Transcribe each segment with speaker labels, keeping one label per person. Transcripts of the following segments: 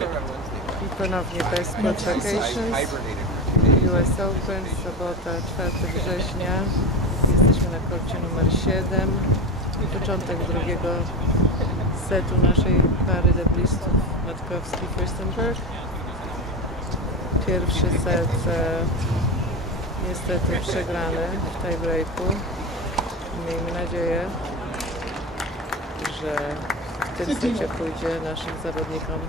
Speaker 1: I ponownie bez qualifications. US Open, sobota 4 września. Jesteśmy na korcie numer 7. Początek drugiego setu naszej pary deblistów Matkowski-Fürstenberg. Pierwszy set e, niestety przegrany w tiebreaku. Miejmy nadzieję, że w tym secie pójdzie naszym zawodnikom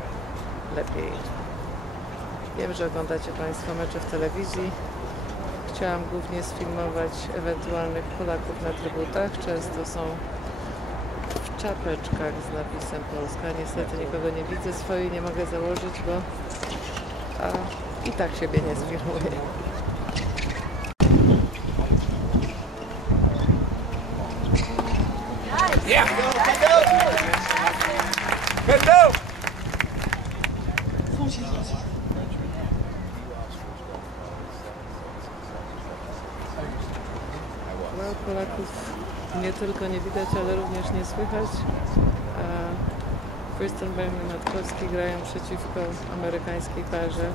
Speaker 1: lepiej. Wiem, że oglądacie Państwo mecze w telewizji. Chciałam głównie sfilmować ewentualnych Polaków na trybutach. Często są w czapeczkach z napisem Polska. Niestety nikogo nie widzę, swojej nie mogę założyć, bo a, i tak siebie nie sfilmuję. No, Polaków nie tylko nie widać, ale również nie słychać. A Fürstenberg i Matkowski grają przeciwko amerykańskiej parze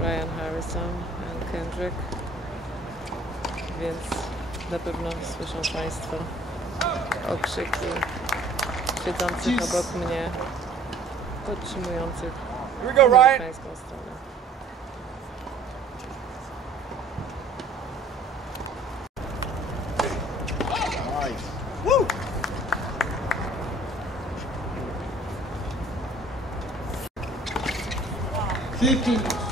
Speaker 1: Ryan Harrison and Kendrick. Więc na pewno słyszą Państwo okrzyki siedzących obok mnie, podtrzymujących
Speaker 2: Here we go, Ryan.
Speaker 1: amerykańską stronę.
Speaker 2: Woo!
Speaker 3: Fifteen.